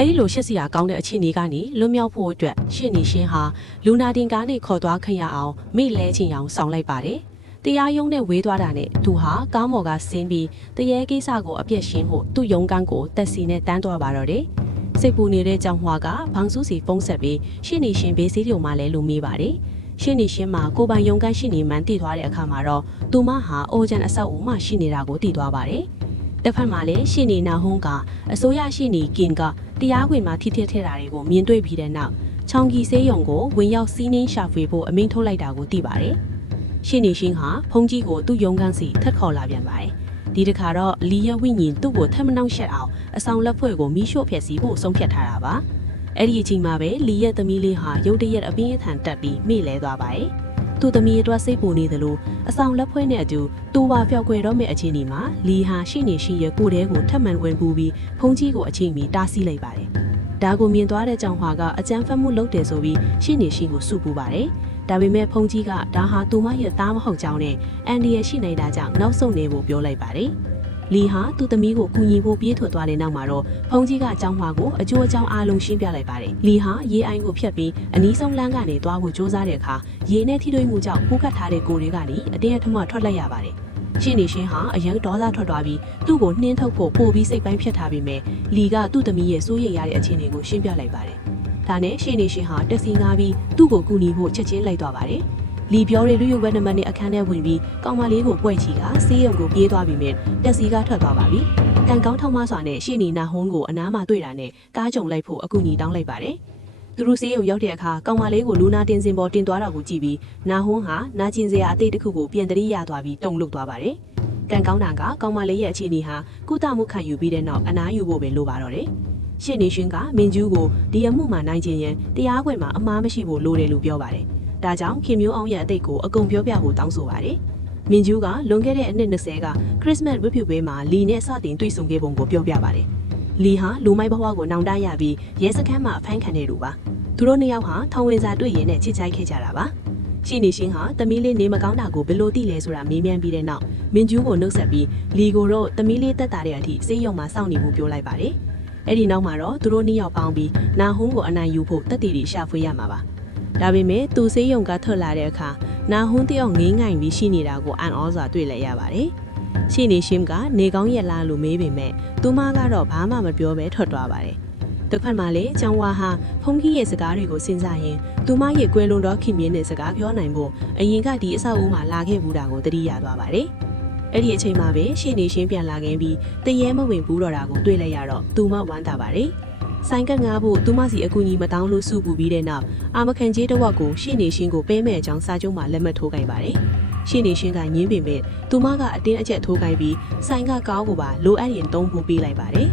အဲ့ဒီလိုရှက်စရာကောင်းတဲ့အချင်းတွေကနေလွတ်မြောက်ဖို့အတွက်ရှင့်နေရှင်းဟာလူနာတင်ကားနဲ့ခေါ်သွားခင်ရအောင်မိလဲချင်းအောင်ဆောင်လိုက်ပါတယ်။တရားရုံးနဲ့ဝေးသွားတာနဲ့သူဟာကားမော်ကဆင်းပြီးတရေကိစ္စကိုအပြည့်ရှင်းဖို့သူ့ရုံးကန်းကိုတက်စီနဲ့တန်းသွားပါတော့တယ်။စိတ်ပူနေတဲ့ကြောင်ဟွာကဘောင်စုစီဖုံးဆက်ပြီးရှင့်နေရှင်းဘေးစီးရုံမှလည်းလူမိပါတယ်။ရှင့်နေရှင်းမှာကိုပိုင်ရုံးကန်းရှင့်နေမှန်းတည်သွားတဲ့အခါမှာတော့သူမဟာအိုဂျန်အဆောက်အဦမှာရှိနေတာကိုတည်သွားပါတယ်။တစ်ဖက်မှာလည်းရှင့်နေနာဟုံးကအစိုးရရှင့်နေကင်ကတရားခွင်မှာထိထစ်ထတာတွေကိုမြင်တွေ့ပြီးတဲ့နောက်ချောင်ကီဆေးရုံကိုဝင်ရောက်စီးနှင်းရှာဖွေဖို့အမိန့်ထုတ်လိုက်တာကိုသိပါတယ်။ရှင့်နေရှင်းဟာဖုန်ကြီးကိုသူ့ရုံးခန်းစီထက်ခေါ်လာပြန်ပါတယ်။ဒီတစ်ခါတော့လီရဲ့ဝိညာဉ်သူ့ကိုထပ်မနှောက်ရှက်အောင်အဆောင်လက်ဖွဲ့ကိုမီးရှို့ဖျက်ဆီးဖို့ဆုံးဖြတ်ထားတာပါ။အဲ့ဒီအချိန်မှာပဲလီရဲ့သမီးလေးဟာရုတ်တရက်အပြင်းအထန်တက်ပြီးမိလဲသွားပါတယ်။သူ့သမီးအတွက်စိတ်ပူနေသလိုအဆောင်လက်ဖွဲ့နဲ့အတူတူပါဖျောက်ခွဲတော့မယ့်အချိန်ဒီမှာလီဟာရှင့်နေရှင်းရဲ့ကိုယ်ထဲကိုထပ်မံဝင်ပူပြီးဖုန်ကြီးကိုအချိန်မီတားဆီးလိုက်ပါတယ်။ဒါကိုမြင်သွားတဲ့ကြောင်ဟွာကအကြမ်းဖက်မှုလုပ်တယ်ဆိုပြီးရှင့်နေရှင်းကိုစုပူပါတယ်။ဒါပေမဲ့ဖုန်ကြီးကဒါဟာသူမရဲ့သားမဟုတ်ကြောင်းနဲ့အန်ဒီရဲ့ရှိနေတာကြောင့်နောက်ဆုတ်နေဖို့ပြောလိုက်ပါတယ်။လီဟာသူ့သမီးကိုကူညီဖို့ပြေးထွက်သွားတဲ့နောက်မှာတော့ဖုန်ကြီးကကြောင်ဟွာကိုအကျိုးအကြောင်းအားလုံးရှင်းပြလိုက်ပါတယ်။လီဟာရေအိုင်ကိုဖျက်ပြီးအနီးဆုံးလမ်းကနေသွားဖို့ကြိုးစားတဲ့အခါရေနဲ့ထိတွေ့မှုကြောင့်ပူးကတ်ထားတဲ့ကိုယ်တွေကနေအတင်းအထမထွက်လိုက်ရပါတယ်။ရှင်းနေရှင်းဟာအရန်ဒေါသထွက်သွားပြီးသူ့ကိုနှင်းထုတ်ဖို့ပို့ပြီးစိတ်ပိုင်းဖြတ်ထားပြီးမြဲလီကသူ့သမီးရဲ့စိုးရိမ်ရတဲ့အခြေအနေကိုရှင်းပြလိုက်ပါတယ်။ဒါနဲ့ရှင်းနေရှင်းဟာတက်စီငါပြီးသူ့ကိုကူညီဖို့ချက်ချင်းလိုက်သွားပါတယ်။လီပြောတဲ့လူရုပ်ဝက်နံပါတ်နဲ့အခန်းထဲဝင်ပြီးကောင်မလေးကိုပွက်ချီကဆေးရုံကိုပြေးသွားပြီးမြဲတက်စီကထွက်သွားပါပြီ။ကန်ကောင်းထောက်မစွာနဲ့ရှင်းနေနာဟုံးကိုအနားမှာတွေ့တာနဲ့ကားကြုံလိုက်ဖို့အကူအညီတောင်းလိုက်ပါတယ်။သူတို့ဆေးရုံရောက်တဲ့အခါကောင်မလေးကိုလူနာတင်စင်ပေါ်တင်သွားတာကိုကြည့်ပြီးနာဟုံးဟာနာကျင်စရာအသေးတစ်ခုကိုပြန်တရိရသွားပြီးတုန်လှုပ်သွားပါတယ်။ကန်ကောင်းတာကကောင်မလေးရဲ့အခြေအနေဟာကုသမှုခံယူပြီးတဲ့နောက်အနားယူဖို့ပဲလိုပါတော့တယ်။ရှင့်နေရှင်ကမင်းကျူးကိုဒီအမှုမှာနိုင်ခြင်းရန်တရားခွင်မှာအမှားမရှိဖို့လိုတယ်လို့ပြောပါတယ်။ဒါကြောင့်ခင်မျိုးအောင်ရဲ့အသိကိုအကုန်ပြောပြဖို့တောင်းဆိုပါတယ်။မင်းကျူးကလွန်ခဲ့တဲ့အနှစ်20ကခရစ်စမတ်ဝတ်ပြုပွဲမှာလီနဲ့စတင်တွေ့ဆုံခဲ့ပုံကိုပြောပြပါတယ်။လီဟာလူမိုက်ဘဝကိုနောင်တရပြီးရဲစခန်းမှာအဖမ်းခံနေလို့ပါ။သူတို့နှစ်ယောက်ဟာထောင်ဝင်စာတွေ့ရင်နဲ့ချစ်ကြိုက်ခဲ့ကြတာပါ။ရှင်းနေရှင်းဟာသမီးလေးနေမကောင်းတာကိုဘယ်လိုသိလဲဆိုတာမေးမြန်းပြီးတဲ့နောက်မင်းကျူးကိုနှုတ်ဆက်ပြီးလီကိုတော့သမီးလေးတက်တာတဲ့အထိစေးရုံမှာစောင့်နေမှုပြောလိုက်ပါတယ်။အဲ့ဒီနောက်မှာတော့သူတို့နှစ်ယောက်ပေါင်းပြီးနာဟုံးကိုအနိုင်ယူဖို့တက်တီတွေရှာဖွေရမှာပါ။ဒါပေမဲ့သူစေးရုံကထွက်လာတဲ့အခါနာဟုံးတယောက်ငင်းငိုင်ပြီးရှိနေတာကိုအန်ဩစွာတွေ့လဲရပါတယ်။ရှင်းနေရှင်းကနေကောင်းရက်လားလို့မေးပေမဲ့သူမကတော့ဘာမှမပြောဘဲထွက်သွားပါတယ်။တစ်ဖက်မှာလည်းကျောင်းဝါဟာဖုန်ကြီးရဲ့စကားတွေကိုစဉ်းစားရင်သူမရဲ့ကွယ်လွန်တော်ခင်မြင်းတဲ့စကားပြောနိုင်ဖို့အရင်ကဒီအဆောက်အဦမှာလာခဲ့ဘူးတာကိုသတိရသွားပါတယ်။အဲ့ဒီအချိန်မှာပဲရှင်းနေရှင်းပြန်လာခဲ့ပြီးတရေမဝင်ဘူးတော့တာကိုတွေ့လိုက်ရတော့သူမဝမ်းသာပါတယ်။ဆိုင်ကငါးဖို့သူမစီအကူကြီးမတောင်းလို့စုပူပြီးတဲ့နောက်အာမခံကြီးတစ်ဝက်ကိုရှင်းနေရှင်းကိုပေးမဲ့အကြောင်းစာချုပ်မှာလက်မှတ်ထိုးခိုင်းပါတယ်။ရှင်းနေရှင်းကညင်းပေမဲ့သူမကအတင်းအကျပ်ထိုးခိုင်းပြီးဆိုင်ကကောင်းကိုပါလိုအပ်ရင်သုံးဖို့ပေးလိုက်ပါတယ်။